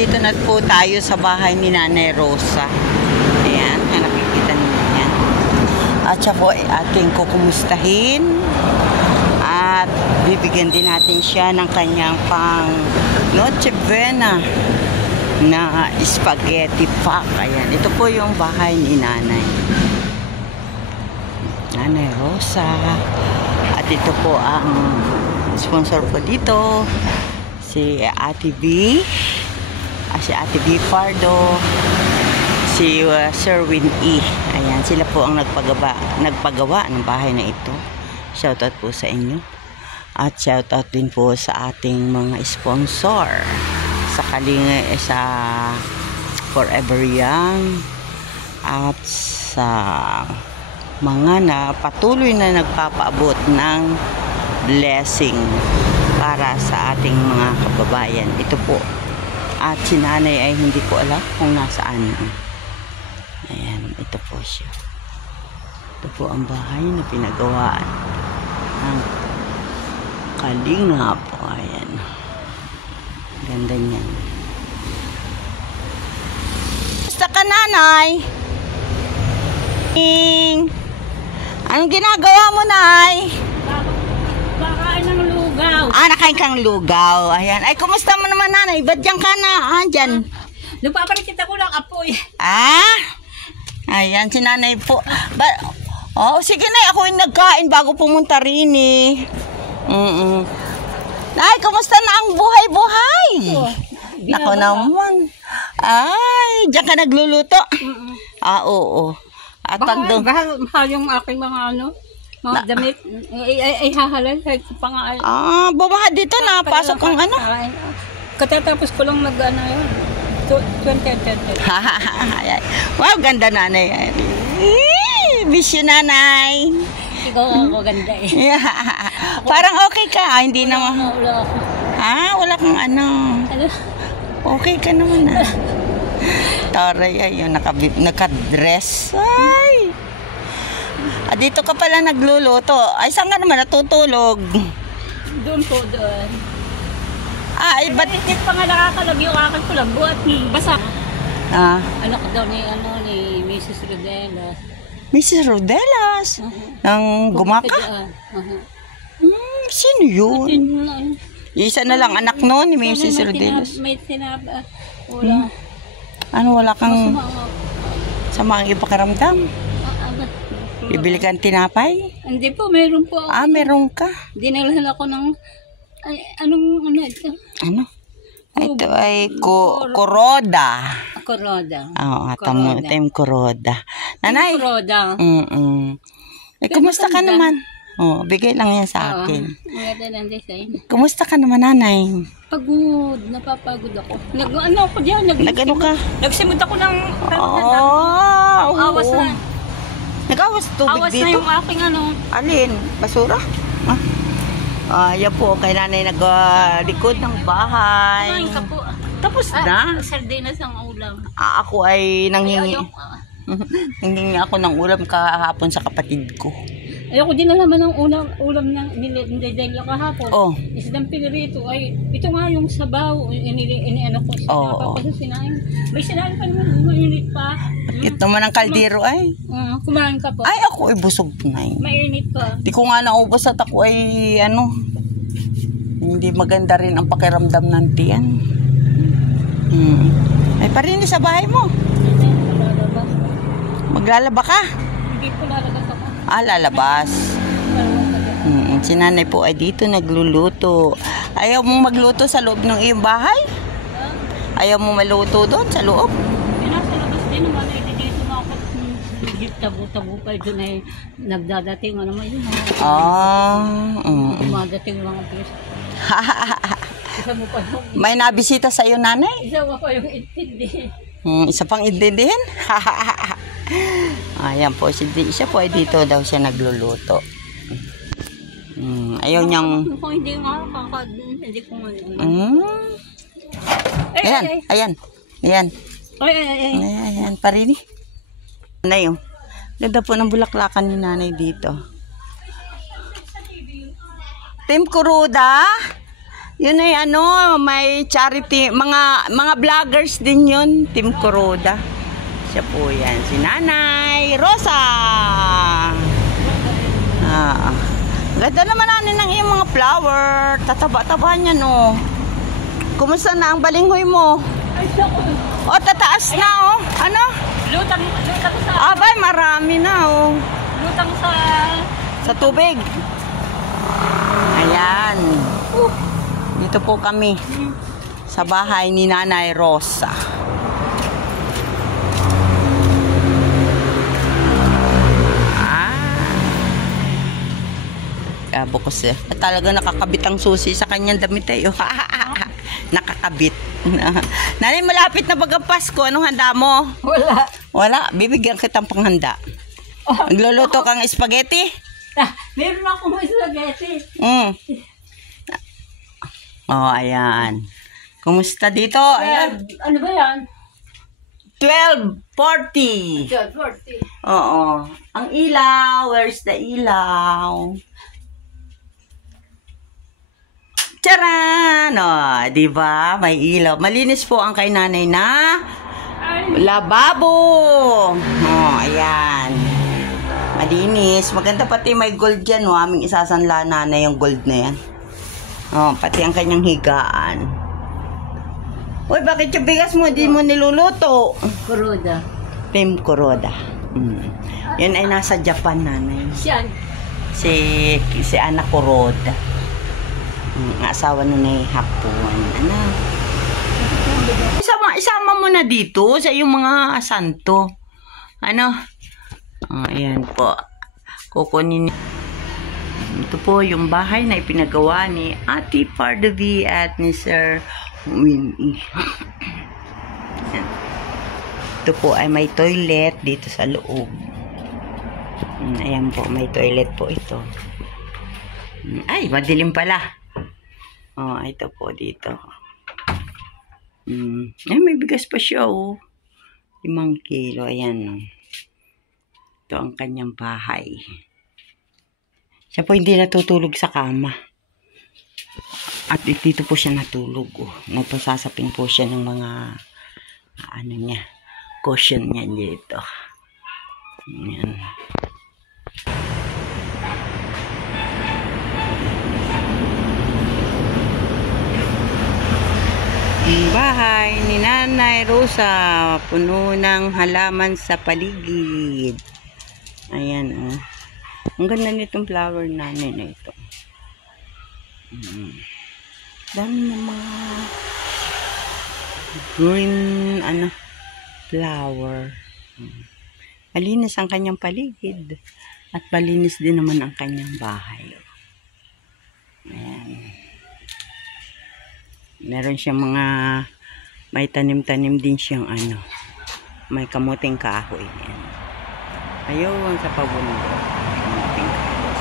nandito na po tayo sa bahay ni Nanay Rosa. Ayan, nakikita niyo yan. At siya po ay ating kukumustahin. At bibigyan din natin siya ng kanyang pang Noche Buena na spaghetti pack. Ayan, ito po yung bahay ni Nanay Rosa. At ito po ang sponsor po dito, si Ate B, si Ate B Pardo, si Sir Win E. Ayan, sila po ang nagpagawa ng bahay na ito. Shoutout po sa inyo. At shoutout din po sa ating mga sponsor sa sa Forever Young at sa mga na patuloy na nagpapaabot ng blessing para sa ating mga kababayan. Ito po. At si Nanay ay hindi ko alam kung nasaan. Ayan, ito po siya. Ito po ang bahay na pinagawaan ng Kalingap. Ayan. Ganda niyan. Basta ka, Nanay? Anong ginagawa mo, Nay? Bakain ng lugaw. Nakain kang lugaw. Ayan. Ay, kumusta mo naman, Nanay? Ba't dyan ka na? Dyan. Nagpaparikita ko lang apoy. Ayan, si Nanay po. Sige, Nay. Ako yung nagkain bago pumunta rin eh. Nay, kumusta na ang buhay-buhay? Nako naman. Ay, dyan ka nagluluto? Oo. At mahal yung aking mga mga damit. Ay hahalal sa pangalan. Bumaha dito na. Pasok ang Katatapos ko lang yun. 20. Wow, ganda, Nanay. Miss you, Nanay. Ikaw ako ganda eh. Parang okay ka. Hindi naman. Wala kang Okay ka naman Taray, ayun, nakadress. Ay! Dito ka pala nagluluto. Ay, saan ka naman natutulog? Doon. Ay, ba't? Hindi pa nga nakakalag yung aking kulabo at basa. Anak daw ni Mrs. Rodelas. Mrs. Rodelas? Nang gumaka? Sino yun? Isa na lang anak noon ni Mrs. Rodelas. May sinaba. Wala. Wala kang sama ang ipakaramdam? Bibili kang tinapay? Hindi po, meron po. Meron ka? Dinalhan ako ng anong ito? Ito ay Kuroda. Kuroda. Tamo Kuroda. Nanay? Kuroda. Kumusta ka naman? Bigay lang yan sa akin. Maganda ng design. Kumusta ka naman, Nanay? Pagod. Napapagod ako. Ako dyan. Nag-ano ka? Nagsimot ako ng awas na. Nag-awas tubig awas dito? Awas na yung aking Alin? Basura? Yan po, kay Nanay nag-likod ng bahay. Kumain ka po. Tapos na? Sardinas ang ulam. Ako ay nanghingi. Nanghingi ako ng ulam kahapon sa kapatid ko. Ayoko din na naman ng ulam ng niladelya kahapon. Isdang pinirito. Ay, ito nga yung sabaw. Iniano ko sa sinain. May sinain pa naman. Mainit pa. Bakit naman ang kaldero ay? Kumain ka po. Ay, ako ay busog na eh. Mainit pa. Di ko nga naubos at ako ay hindi maganda rin ang pakiramdam ng tiyan. Ay, parinis sa bahay mo. Maglalaba ka? Hindi ko lalabas ako. Lalabas. Si Nanay po ay dito nagluluto. Ayaw mong magluto sa loob ng iyong bahay? Ayaw mong maluto doon sa loob? Nasa labas din naman. Dito na ako. Tabo-tabo pa doon ay nagdadating. Ano naman yun? Dumadating mga piyes. Isa mo pa yung... May nabisita sa iyo, Nanay? Isa mo pa yung intindi. Isa pang intindihin? Ayan po, siya po ay dito daw siya nagluluto. Ayaw niyang... Hindi nga, hindi ko nga. Ayan. Ayan, parini. Nanay, ganda po ng bulaklakan ni Nanay dito. Team Kuroda, Yun ay ano, may charity, mga vloggers din yun, Team Kuroda. Siya po yan, si Nanay Rosa. Ganda naman nanin ng iyong mga flower. Tataba-taba niya, no. Kumusta na ang balinghoy mo? Ay, sako. O, tataas na, oh. Ano? Lutang sa... Abay, marami na, oh. Lutang sa... Sa tubig. Ayan. Dito po kami. Sa bahay ni Nanay Rosa. Bukas eh. Talaga nakakabit ang susi sa kanyang damit eh. Nakakabit. Nanay, malapit na bagang Pasko. Anong handa mo? Wala. Wala. Bibigyan kitang panghanda. Nagluluto kang spaghetti? Meron akong spaghetti. Oh, ayan. Kumusta dito? Ayan. Ano ba yan? 12:40. 12:40. Oo. Ang ilaw. Where's the ilaw? Charan! O, diba? May ilaw. Malinis po ang kay nanay na lababo. O, ayan. Malinis. Maganda pati may gold dyan. O, aming isasanla nanay yung gold na yan. O, pati ang kanyang higaan. Uy, bakit yung bigas mo? Di mo niluluto. Kuroda. Team Kuroda. Yan ay nasa Japan, nanay. Siyan. Si Ana Kuroda. Asawa na na Hapon. Ano? Isama mo na dito sa iyong mga santo. Ano? Ayan po. Kukunin. Ito po yung bahay na ipinagawa ni Ate Pardovi at ni Sir Winnie. Ito po ay may toilet dito sa loob. Ayan po, may toilet po ito. Ay, madilim pala. Oh, ito po dito. Ay, may bigas pa siya, oh. 5 kilo. Ayan, oh. Ito ang kanyang bahay. Siya po hindi natutulog sa kama. At dito po siya natulog, oh. Nagpasasapin po siya ng mga ano niya, cushion niya dito. Ayan. Bahay ni Nanay Rosa, puno ng halaman sa paligid. Ayan, oh. Ang ganda nitong flower namin na ito. Dami ng mga green flower. Malinis ang kanyang paligid at malinis din naman ang kanyang bahay. Ayan. Meron siyang mga may tanim-tanim din siyang may kamuting kahoy. Ayun sa pabundok. Kamuting kahoy.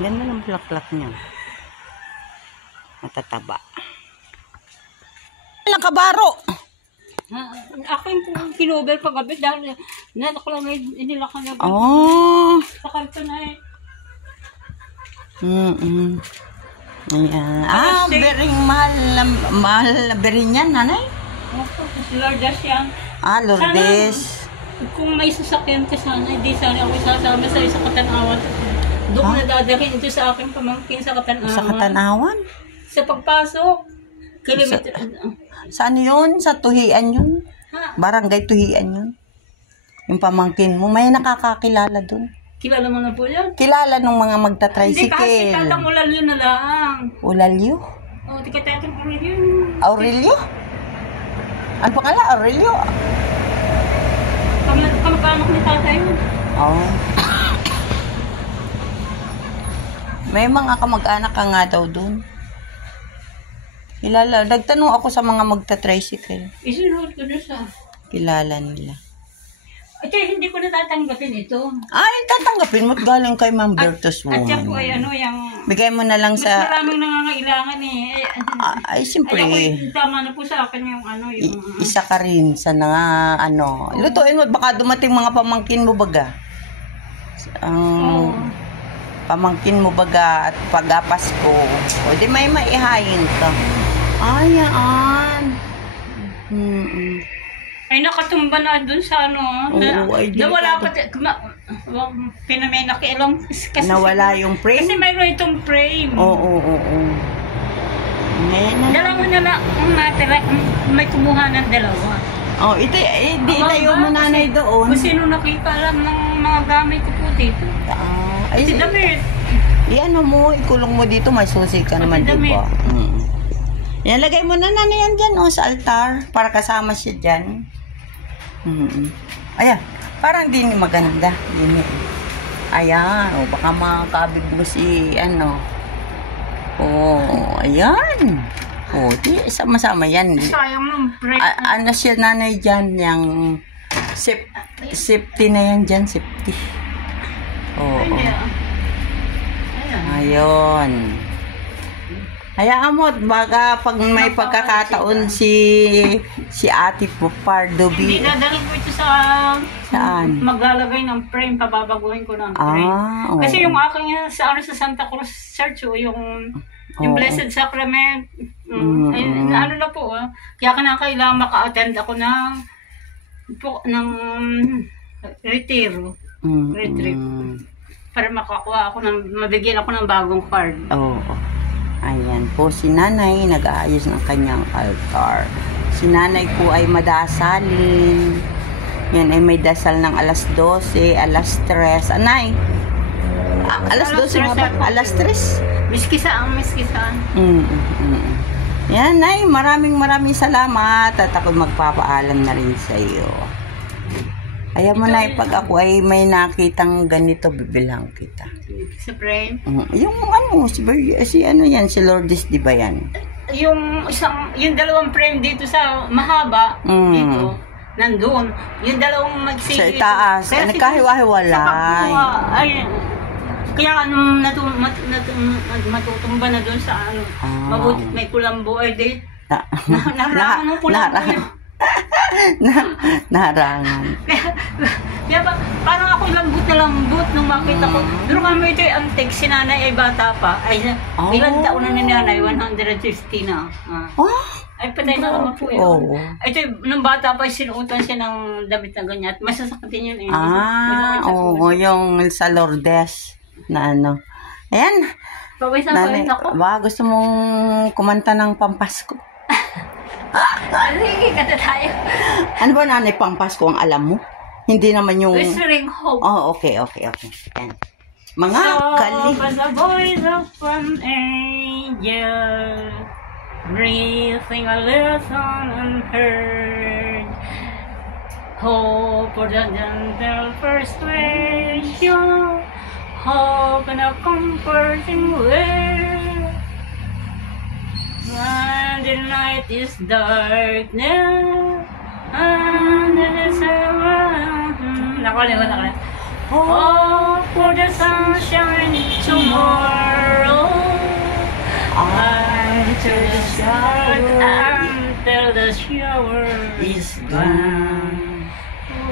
Ganda ng bulaklak niya. Matataba. Nakabaro. Akin po kinover paggabi dahil ko lang inilakan na sa karton na eh. Ayan. Bering mahal na bering yan, nanay? Lourdes yan. Lourdes. Sana, kung may sasakyan ka sana, hindi sana ako sasama sa isa Katanawan. Doon ko nadadalhin ito sa aking pamangkin sa Katanawan. Sa Katanawan? Sa pagpasok. Kilometer. Saan yun? Sa Tuhian yun? Barangay Tuhian yun? Yung pamangkin mo, may nakakakilala dun. Kilala mo na po yan? Kilala nung mga magta-tricycle. Hindi, kasi tatang Ulalyo na lang. Ulalyo? Oo, di ka tatang Ulalyo. Aurelio? Ano pa kala? Aurelio? Kamag-anak ni tatay mo. Oo. May mga kamag-anak ka nga daw dun. Kilala. Nagtanong ako sa mga magta-tricycle. Isunod ko na sa... Kilala nila. Ito, hindi ko natatanggapin ito. Tatanggapin mo't galing kay Ma'am Bertus Woman. At siya po ay yung... Bigay mo na lang sa... Mas maraming nangangailangan eh. Ay, siyempre. Ay, tama na po sa akin yung yung... Isa ka rin sa Lutuin mo, baka dumating mga pamangkin mo baga. pamangkin mo baga at pag-Pasko. O di may maihayin ka. Ayaan. Ay, nakatumba na dun sa ano. Oo, ay, nawala pa. Pinamay nakialam. Nawala yung frame? Kasi mayroon itong frame. Oo. Dalawa na lang ang natira. May kumuha ng dalawa. Oh, ito, di tayo mo nanay doon. Kung sino nakita lang ng mga gamit ko po dito. Ay, si damit. Iano mo, ikulong mo dito, may susi ka naman, di ba? Yan, lagay mo na nanay yan dyan, sa altar, para kasama siya dyan. Ayan, parang din maganda. Ayan, baka makakabig mo si, ayan. Di, sama-sama yan. Sayang ng break. Ano siya nanay dyan, yung safety na yan dyan, safety. Ayun. Hayaan mo, baka pag may pagkakataon si Ate Pardo B. Hindi, dadalhin ko ito sa... Saan? Maglalagay ng frame, pababaguhin ko ng frame. Kasi yung aking sa Santa Cruz Church, yung Blessed Sacrament, ano na po, kaya kailangan maka-attend ako ng retiro. Retreat. Para makakuha ako mabigyan ako ng bagong card. Ayan po, si nanay nag-aayos ng kanyang altar. Si nanay po ay madasalin. Yan ay may dasal ng alas 12, alas 3. Anay? Alas 12 nga ba? Alas 3? Miskisaan. Yan, Nay. Maraming salamat. At ako magpapaalam na rin sa iyo. Ayaw mo, Nay, pag ako ay may nakitang ganito, bibilang kita. Sa frame? Yung si Lourdes, di ba yan? Yung dalawang frame dito sa mahaba, dito, nandun. Yung dalawang Sa magsige. itaas. Nagkahiwa-hiwalay. Kaya matutumba na doon sa mabuti may kulambo ay di. Naharangan ng kulambo yun. Naharangan. Kaya parang ako lambot nung makita ko. Pero kami ito ang antik, si nanay ay bata pa. Ay, ilang taon na ni nanay? 150 na. Ay, patay na naman po yun. Ito, nung bata pa, sinuutan siya ng damit na ganyan. At masasakitin yun eh. Yung sa Lourdes na Ayan. Pawis ako. Gusto mong kumanta ng Pampasko? Sige, kata tayo. Ano ba nanay Pampasko ang alam mo? Hindi naman yung... Whispering Hope. Okay. Yan. Mga kali. As a voice of an angel, breathing a lesson unheard. Hope for the gentle persuasion, hope in a comforting way. When the night is darkness, and the sun, nakalimutan. Hope for the sunshine tomorrow. Until the shower is gone.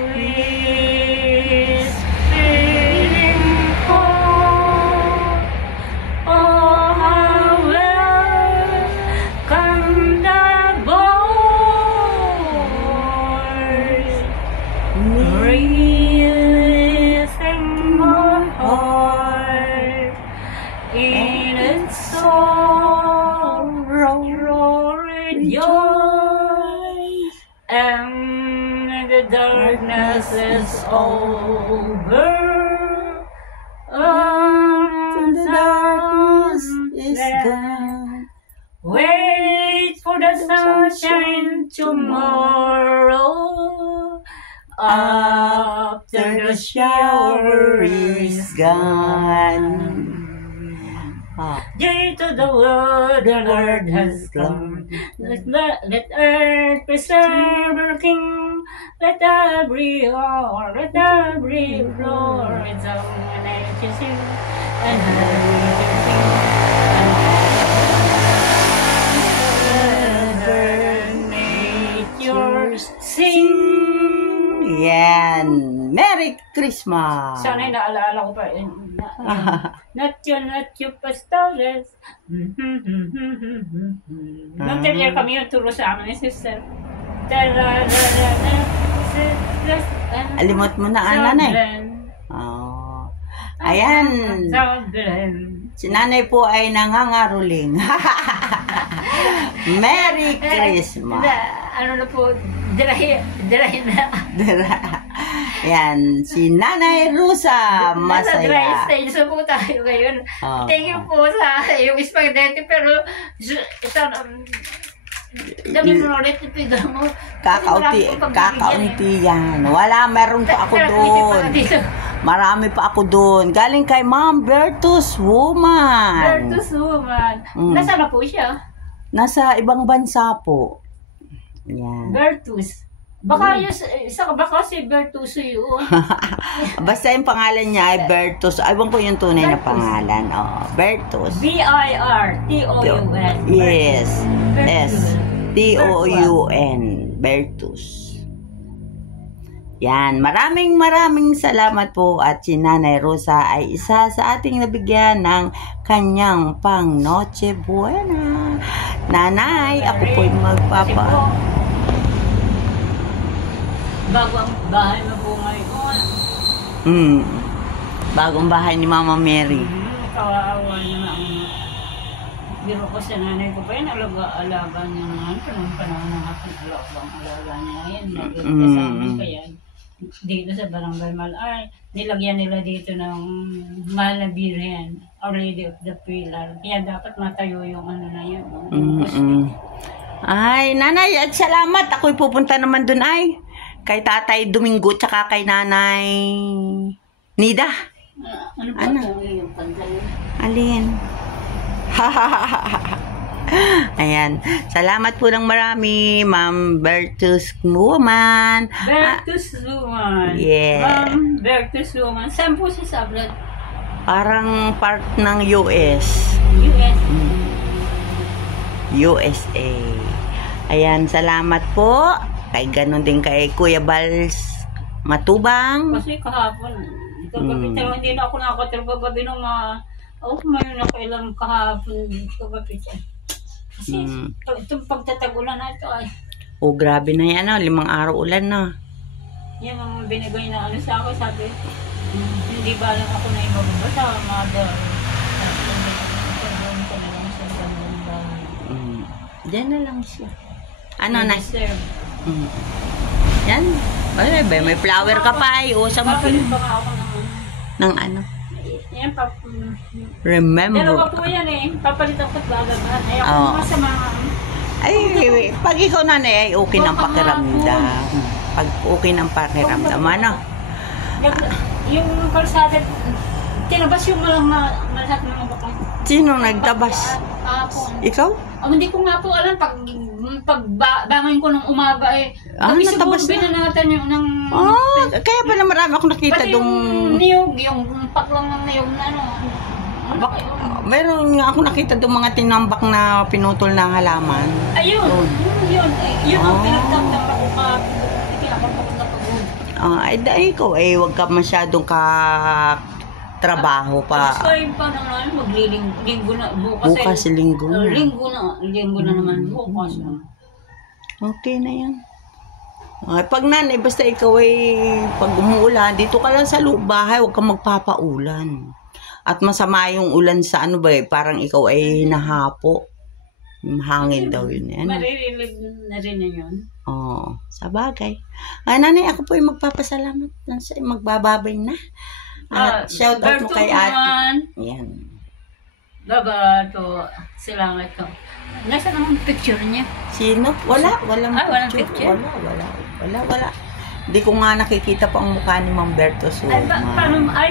Whispering hope. Oh, how welcome the boys. Breathing my heart in its sorrow, rejoice, and the darkness is over. And the darkness is gone. Wait for the sunshine tomorrow. After the shower is gone. Yea to the Lord has come. Let earth preserve her King. Let every floor its own nature sing, and nature sing. Yan. Merry Christmas! Sana'y naalaala ko pa. Not you pastores. Nung 10 year kami yung turo sa amin ni sister. Alimot mo na ang nanay. Oh. Ayan. Si nanay po ay nangangaruling. Merry Christmas. Ano na po, dirahin na. Yan, si Nanay Rusa, Nasa dry masaya. stage na po tayo ngayon. Oh. Thank you po sa yung spaghetti, pero dami mo ulit ipigil mo. Kakaunti yan. Wala, meron pa ako doon. Marami pa ako doon. Galing kay Ma'am Bertus Woman. Bertus Woman. Nasaan na po siya? Nasa ibang bansa po. Yan. Bertus. Baka baka si Bertus yun. Basta yung pangalan niya ay Bertus. Aywan ko yung tunay na Bertus. pangalan. Oh, Bertus. Birtous. Yes. Bertus. Toun. Bertus. Yan. Maraming salamat po. At si Nanay Rosa ay isa sa ating nabigyan ng kanyang pang Noche Buena. Nanay, ako po'y magpapa... Bago ang bahay mo po ngayon. Bagong bahay ni Mama Mary. Kawawa niya na ang biro ko sa nanay ko pa yun. Alaga niya naman. Panahon na aking alaga niya yan. Nagkasama pa yan. Dito sa Barangay Malay. Nilagyan nila dito ng mahal na birhen. Our Lady of the Pilar. Kaya dapat matayo yung ano na yun. Ay, nanay, at salamat. Ako'y pupunta naman dun ay. Kay Tatay Domingo, tsaka kay Nanay Nida. Ano ba ito yung panday? Alin? Ayan. Salamat po ng marami, Ma'am Bertus Woman. Bertus Woman. Yeah. Ma'am Bertus Woman. Saan po siya sa abroad? Parang part ng US. US. USA. Ayan, salamat po. Kay ganon din kay Kuya Bals Matubang. Kasi kahapon, pero hindi na ako nakatrabaho gabi nung mayroon ako ilang kahapon dito gabi. Kasi itong pagtatagulan na ito ay. Oh, grabe na yan. 5 araw ulan na. Yan ang binigay na ano sa akin, sabi, hindi ba lang ako na ibababa sa mother. Diyan na lang siya. Ano na? Yan. Ay, may flower ka pa ay. O, sa Papalit pa nga ako ng ano? Yan, Remember. dalawa po yan eh. Papalit ako at gagabahan. Ay, ako naman sa mga... Ay, pag ikaw nanay ay okay ng pakiramdam. Pag okay ng pakiramdam, ano? Yung kalsada, tinabas yung malahat ng mga bakang. Sino nagtabas? Ikaw? Hindi ko nga po alam. Pagbangon ko ng umaga eh. Kami siguro binanatan yung ng... kaya pala marami ako nakita dong... niyog, yung paklang ng niyog na ano. Meron nga ako nakita dong mga tinambak na pinutol na halaman. Ayun. Yun ang pinagtamdam ako ka. Pinapapakot na pagod. Ay, ikaw huwag ka masyadong trabaho pa. Sorry pa naman, maglilinggo na. Bukas linggo na. Linggo na naman bukas. Okay na yan. Pag nanay, basta ikaw ay pag umuulan, dito ka lang sa bahay, huwag kang magpapaulan. At masama yung ulan sa ano ba parang ikaw ay nahapo. Hangin daw yun. Maririlig na rin na yun. Oo, sa bagay. Nanay, ako po ay magpapasalamat. Magbababay na. Shout out mo kay ate. Yan. Baba to. Salamat ko. Nasaan ang picture niya? Sino? Walang picture. Wala. Hindi ko nga nakikita pa ang mukha ni Ma'am Bertus Woman.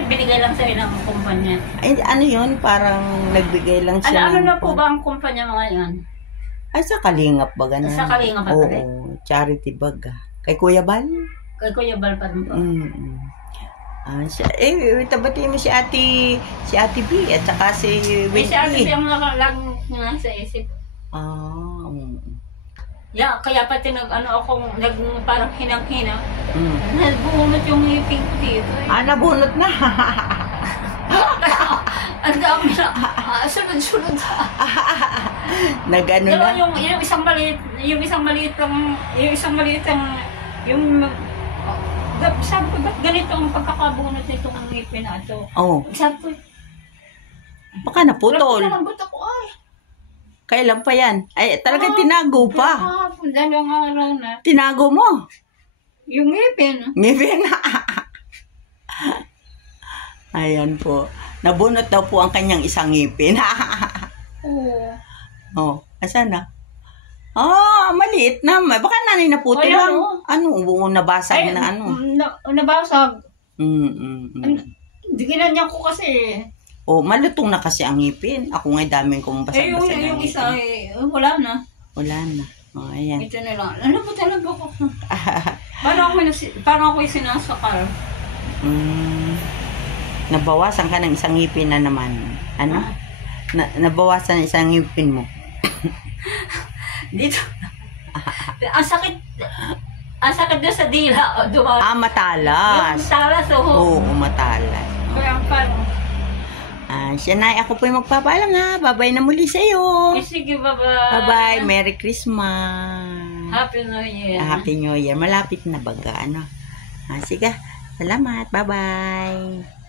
Binigay lang sa'yo ng kumpanya. Ay, ano yun? Parang nagbigay lang siya. Ano na po ba ang kumpanya mga yan? Ay, sa Kalingap ba ganun? Sa Kalingap ba? Oo, charity bag. Kay Kuya Bal? Kay Kuya Bal pa rin po. Tabati mo si Ate B at saka si Winnie. Si Ate B ang nakalag nga sa isip. Yeah, kaya pati parang hinang-hina. Nabunot yung ngipin ko dito. Nabunot na. Ang dami na. Sunod-sunod. Nag-ano Pero na? yung isang maliit lang, sabi ko, ba't ganito ang pagkakabunot nito ng ngipin na ito? Oh. Sabi ko, Baka naputol. Lambot ako, ay. Kailan pa yan? Ay, talagang tinago pa. Dalawang araw na. Tinago mo? Yung ngipin. Ngipin. Ayan po. Nabunot daw po ang kanyang isang ngipin. Oo. Oh, asan na? Maliit na. Baka nanay naputol lang. Nabasag na ano? Nabasag. Ginanyan ko kasi. Malutong na kasi ang ngipin. Ako nga daming kong basag-basag yung isa, wala na. Wala na. Ayan. Ito na lang. Ano ba talaga ko? Parang ako yung sinasakal. Nabawasan ka ng isang ngipin na naman. Ano? Nabawasan ng isang ngipin mo. Dito. Ang sakit doon sa dila. Matalas. Yung talas. Oo, matalas. Kaya parang. Siya na, ako po yung magpapaalam ha. Bye-bye na muli sa iyo. Sige, bye-bye. Bye-bye. Merry Christmas. Happy New Year. Happy New Year. Malapit na baga, ano? Sige. Salamat. Bye-bye.